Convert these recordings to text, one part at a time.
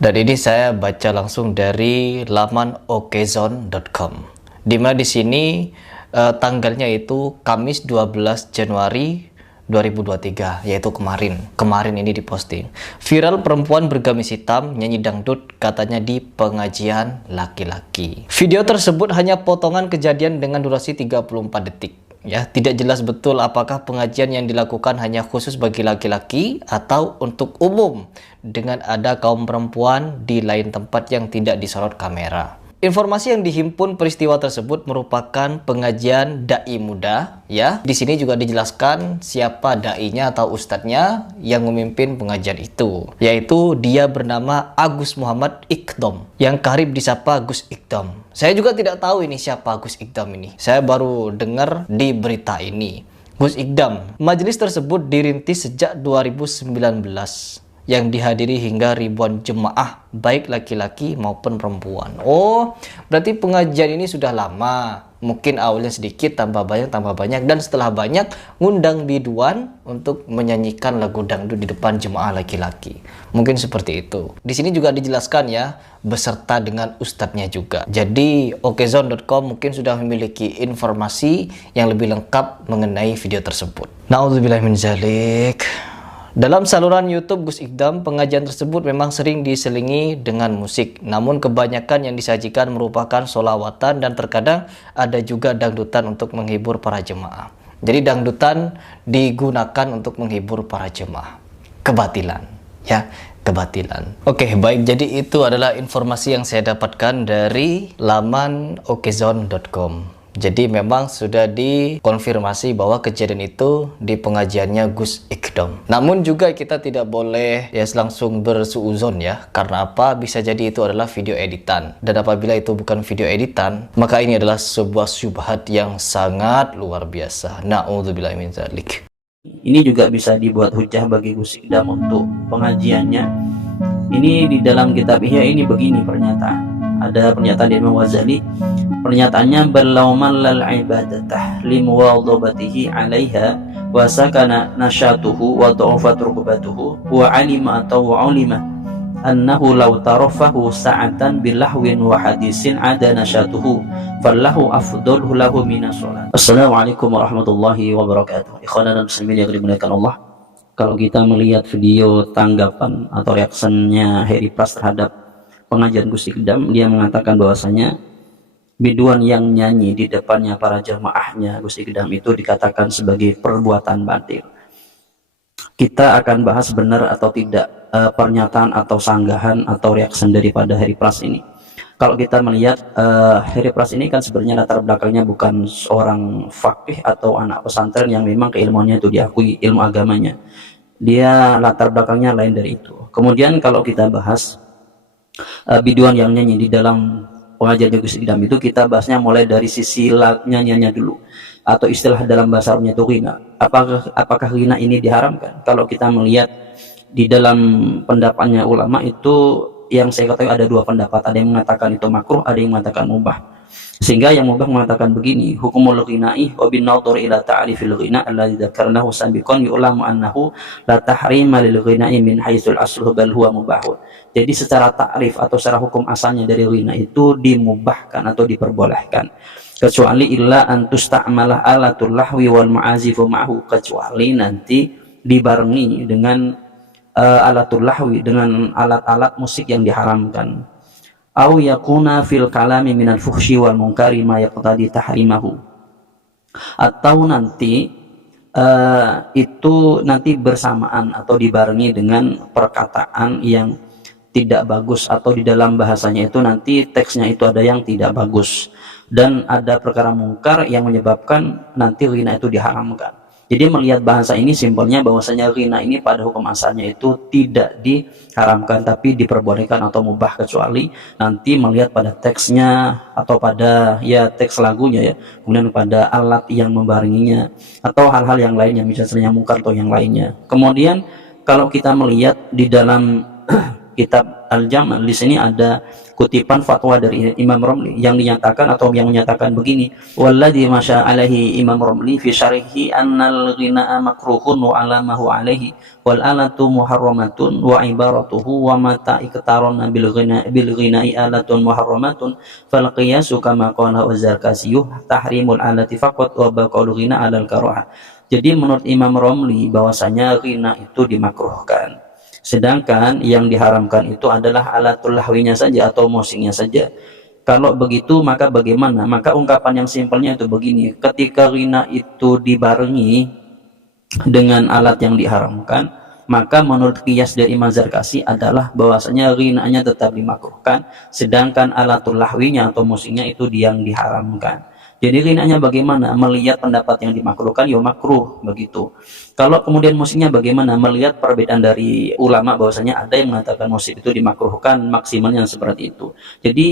Dan ini saya baca langsung dari laman okezone.com. Dimana di sini tanggalnya itu Kamis 12 Januari 2023, yaitu kemarin ini diposting. Viral perempuan bergamis hitam nyanyi dangdut katanya di pengajian laki-laki. Video tersebut hanya potongan kejadian dengan durasi 34 detik. Ya, tidak jelas betul apakah pengajian yang dilakukan hanya khusus bagi laki-laki atau untuk umum dengan ada kaum perempuan di lain tempat yang tidak disorot kamera. Informasi yang dihimpun peristiwa tersebut merupakan pengajian dai muda, ya. Di sini juga dijelaskan siapa dai-nya atau ustadznya yang memimpin pengajian itu, yaitu dia bernama Agus Muhammad Iqdom, yang karib disapa Gus Iqdom. Saya juga tidak tahu ini siapa Gus Iqdom ini. Saya baru dengar di berita ini. Gus Iqdom. Majelis tersebut dirintis sejak 2019. Yang dihadiri hingga ribuan jemaah, baik laki-laki maupun perempuan. Oh, berarti pengajian ini sudah lama. Mungkin awalnya sedikit, tambah banyak, dan setelah banyak, ngundang biduan untuk menyanyikan lagu dangdut di depan jemaah laki-laki. Mungkin seperti itu. Di sini juga dijelaskan ya, beserta dengan ustadznya juga. Jadi, okezone.com mungkin sudah memiliki informasi yang lebih lengkap mengenai video tersebut. Na'udzubillah min dzalik. Dalam saluran YouTube Gus Iqdom, pengajian tersebut memang sering diselingi dengan musik. Namun kebanyakan yang disajikan merupakan sholawatan dan terkadang ada juga dangdutan untuk menghibur para jemaah. Jadi dangdutan digunakan untuk menghibur para jemaah. Kebatilan, ya, kebatilan. Oke, baik. Jadi itu adalah informasi yang saya dapatkan dari laman okezone.com. Jadi memang sudah dikonfirmasi bahwa kejadian itu di pengajiannya Gus Iqdom. Namun juga kita tidak boleh ya langsung bersuuzon ya. Karena apa? Bisa jadi itu adalah video editan. Dan apabila itu bukan video editan, maka ini adalah sebuah syubhat yang sangat luar biasa. Na'udzubillah min dzalik. Ini juga bisa dibuat hujah bagi Gus Iqdom untuk pengajiannya. Ini di dalam kitab Ihya ini begini pernyataan. Ada pernyataan dari Imam Ghazali. Pernyataannya berlauman lal ibadatah limuwadhabatihi 'alaiha wa sakana nasyatuhu wa dha'afat rukbatuhu wa 'alima atau wa 'ulima annahu law tarafahu sa'atan bilahwin wa hadisin 'ada nasyatuhu fallahu afdalu lahu minas shalat. Assalamualaikum warahmatullahi wabarakatuh. Ikhwanan muslimin yang dimuliakan Allah. Kalau kita melihat video tanggapan atau reaksinya Heri Pras terhadap pengajian Gus Iqdom, dia mengatakan bahwasanya biduan yang nyanyi di depannya para jamaahnya Gus Iqdom itu dikatakan sebagai perbuatan batil. Kita akan bahas benar atau tidak pernyataan atau sanggahan atau reaksi daripada Heri Pras ini. Kalau kita melihat Heri Pras ini kan sebenarnya latar belakangnya bukan seorang faqih atau anak pesantren yang memang keilmuannya itu diakui ilmu agamanya. Dia latar belakangnya lain dari itu. Kemudian kalau kita bahas biduan yang nyanyi di dalam pengajian Gus Iqdom itu, kita bahasnya mulai dari sisi nyanyiannya dulu, atau istilah dalam bahasa Arabnya itu ghina. Apakah ghina ini diharamkan? Kalau kita melihat di dalam pendapatnya ulama itu, yang saya ketahui ada dua pendapat. Ada yang mengatakan itu makruh, ada yang mengatakan mubah. Sehingga yang mubah mengatakan begini, hukumul ghina'i wa bin nadhar ila ta'rifil ghina alladzi dzakarnahu sabiqan yu'lamu annahu la tahrima lil ghina'i min haitsul aslu bal huwa mubahun. Jadi secara takrif atau secara hukum asalnya dari ghina itu dimubahkan atau diperbolehkan, kecuali illa an tusta'malah alatul lahwi wal ma'azifu ma'hu, kecuali nanti dibarengi dengan alatul lahwi, dengan alat-alat musik yang diharamkan. Au yakuna fil kalami minal fuhsyi wal munkari ma yaqtadi tahrimahu, atau nanti itu nanti bersamaan atau dibarengi dengan perkataan yang tidak bagus, atau di dalam bahasanya itu nanti teksnya itu ada yang tidak bagus, dan ada perkara mungkar yang menyebabkan nanti ghina itu diharamkan. Jadi melihat bahasa ini simpelnya bahwasanya ghina ini pada hukum asalnya itu tidak diharamkan tapi diperbolehkan atau mubah, kecuali nanti melihat pada teksnya atau pada ya teks lagunya ya, kemudian pada alat yang membarenginya atau hal-hal yang lainnya misalnya mungkar atau yang lainnya. Kemudian kalau kita melihat di dalam kitab Al-Jamal, di sini ada kutipan fatwa dari Imam Romli yang dinyatakan atau yang menyatakan begini, walladzi masya alaihi Imam Romli fi syarihi annal ghina'a makruhun wa alamahu alaihi wal alatu muharramatun wa ibaratuhu wa mata iktarana bil ghina'i alatun muharramatun fal qiyasu kama qala az-Zarkasiyuh tahrimul alati faqat wa baqaul ghina 'alal karahah. Jadi menurut Imam Romli bahwasanya ghina itu dimakruhkan, sedangkan yang diharamkan itu adalah alatul lahwinya saja atau musiknya saja. Kalau begitu maka bagaimana? Maka ungkapan yang simpelnya itu begini, ketika ghina itu dibarengi dengan alat yang diharamkan, maka menurut qiyas dari Imam Zarkasi adalah bahwasanya ghinanya tetap dimakruhkan, sedangkan alatul lahwinya atau musiknya itu yang diharamkan. Jadi ghinanya bagaimana? Melihat pendapat yang dimakruhkan ya makruh begitu. Kalau kemudian musiknya bagaimana? Melihat perbedaan dari ulama bahwasanya ada yang mengatakan musik itu dimakruhkan maksimalnya seperti itu. Jadi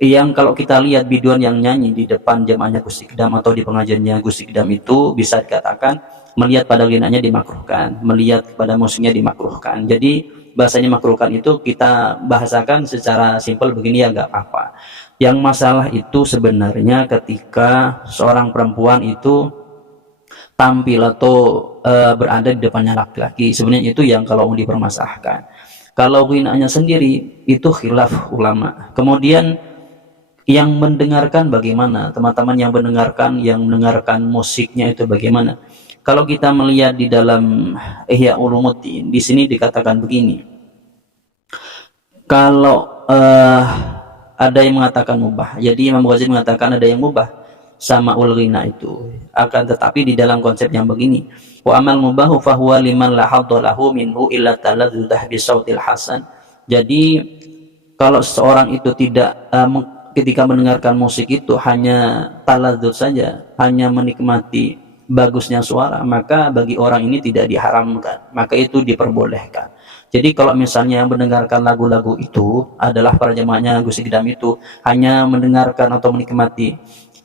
yang kalau kita lihat biduan yang nyanyi di depan jamaahnya Gus Ikdam atau di pengajiannya Gus Ikdam itu bisa dikatakan melihat pada ghinanya dimakruhkan, melihat pada musiknya dimakruhkan. Jadi bahasanya makruhkan itu kita bahasakan secara simpel begini ya nggak apa-apa. Yang masalah itu sebenarnya ketika seorang perempuan itu tampil atau berada di depannya laki-laki, sebenarnya itu yang kalau mau dipermasalahkan. Kalau ghinanya sendiri itu khilaf ulama. Kemudian yang mendengarkan bagaimana? Teman-teman yang mendengarkan musiknya itu bagaimana? Kalau kita melihat di dalam Ihya Ulumuddin, di sini dikatakan begini. Kalau ada yang mengatakan mubah, jadi Imam Ghazali mengatakan ada yang mubah sama ghina itu. Akan tetapi di dalam konsep yang begini, wa amal mubahu fahuwa liman la haddalahu minhu illa taladzudah bi sautil hasan. Jadi kalau seorang itu tidak ketika mendengarkan musik itu hanya taladzud saja, hanya menikmati bagusnya suara, maka bagi orang ini tidak diharamkan, maka itu diperbolehkan. Jadi kalau misalnya yang mendengarkan lagu-lagu itu adalah para jemaahnya Gus Ikdam itu hanya mendengarkan atau menikmati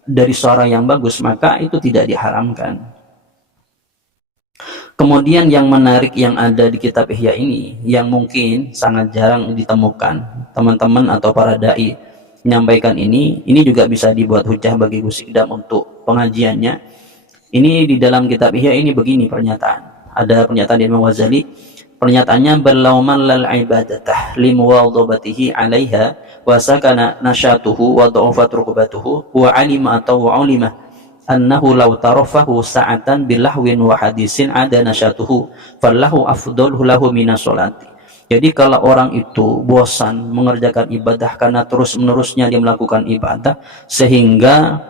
dari suara yang bagus, maka itu tidak diharamkan. Kemudian yang menarik yang ada di kitab Ihya ini, yang mungkin sangat jarang ditemukan teman-teman atau para dai menyampaikan ini juga bisa dibuat hujah bagi Gus Ikdam untuk pengajiannya. Ini di dalam kitab Ihya ini begini pernyataan. Ada pernyataan dari Imam Ghazali. Pernyataannya berlauman lal ibadatah limuwadhabatihi 'alaiha wa sakana nasyatuhu wa dha'afat rukbatuhu wa 'alima atau wa 'ulima annahu law tarafahu sa'atan bilahwin wa hadisin 'ada nasyatuhu fallahu afdalu lahu minas sholati. Jadi kalau orang itu bosan mengerjakan ibadah karena terus-menerusnya dia melakukan ibadah sehingga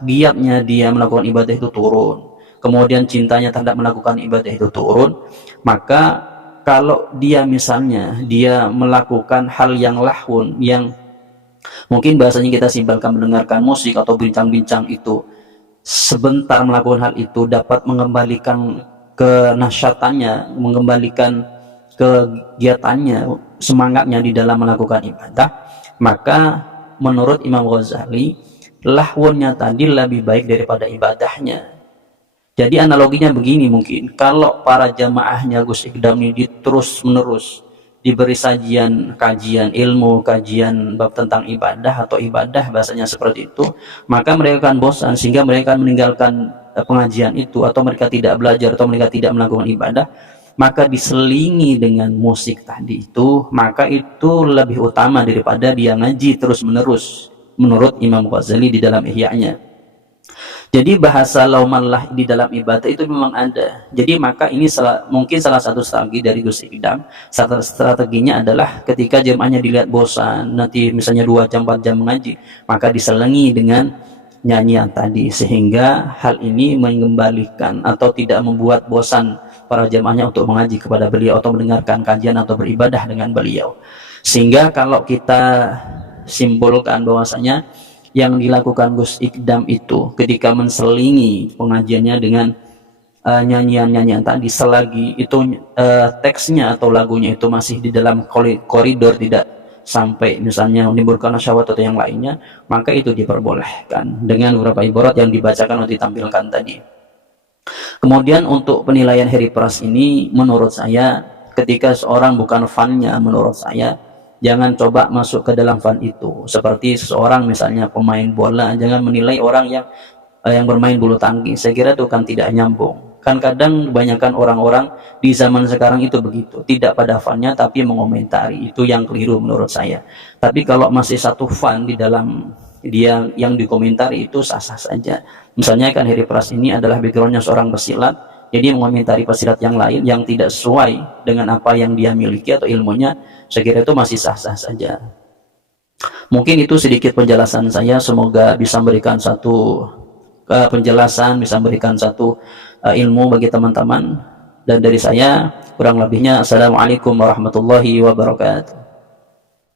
giatnya dia melakukan ibadah itu turun, kemudian cintanya terhadap melakukan ibadah itu turun, maka kalau dia misalnya dia melakukan hal yang lahun, yang mungkin bahasanya kita simpelkan mendengarkan musik atau bincang-bincang itu, sebentar melakukan hal itu dapat mengembalikan kenasyatannya, mengembalikan kegiatannya, semangatnya di dalam melakukan ibadah, maka menurut Imam Ghazali lahwunnya tadi lebih baik daripada ibadahnya. Jadi analoginya begini, mungkin kalau para jamaahnya Gus Ikdam ini terus menerus diberi kajian ilmu, kajian bab tentang ibadah atau ibadah bahasanya seperti itu, maka mereka akan bosan sehingga mereka akan meninggalkan pengajian itu, atau mereka tidak belajar atau mereka tidak melakukan ibadah. Maka diselingi dengan musik tadi itu, maka itu lebih utama daripada dia ngaji terus menerus menurut Imam Ghazali di dalam Ihya-nya. Jadi bahasa laumallah di dalam ibadah itu memang ada. Jadi maka ini mungkin salah satu strategi dari Gus Ikdam. Strateginya adalah ketika jemaahnya dilihat bosan, nanti misalnya 2 jam 4 jam mengaji, maka diselingi dengan nyanyian tadi, sehingga hal ini mengembalikan atau tidak membuat bosan para jemaahnya untuk mengaji kepada beliau atau mendengarkan kajian atau beribadah dengan beliau. Sehingga kalau kita simpulkan bahwasanya yang dilakukan Gus Ikdam itu ketika menselingi pengajiannya dengan nyanyian-nyanyian tadi, selagi itu teksnya atau lagunya itu masih di dalam koridor, tidak sampai misalnya menimbulkan syahwat atau yang lainnya, maka itu diperbolehkan dengan beberapa ibarat yang dibacakan atau ditampilkan tadi. Kemudian untuk penilaian Harry Pras ini, menurut saya ketika seorang bukan fannya, menurut saya jangan coba masuk ke dalam fan itu. Seperti seseorang misalnya pemain bola, jangan menilai orang yang bermain bulu tangkis. Saya kira itu kan tidak nyambung. Kan kadang kebanyakan orang-orang di zaman sekarang itu begitu, tidak pada fannya tapi mengomentari. Itu yang keliru menurut saya. Tapi kalau masih satu fan di dalam dia yang dikomentari, itu sah-sah saja. Misalnya kan Heri Pras ini adalah backgroundnya seorang pesilat, jadi mengomentari pesilat yang lain yang tidak sesuai dengan apa yang dia miliki atau ilmunya, saya kira itu masih sah-sah saja. Mungkin itu sedikit penjelasan saya, semoga bisa memberikan satu penjelasan, bisa memberikan satu ilmu bagi teman-teman. Dan dari saya kurang lebihnya, assalamualaikum warahmatullahi wabarakatuh.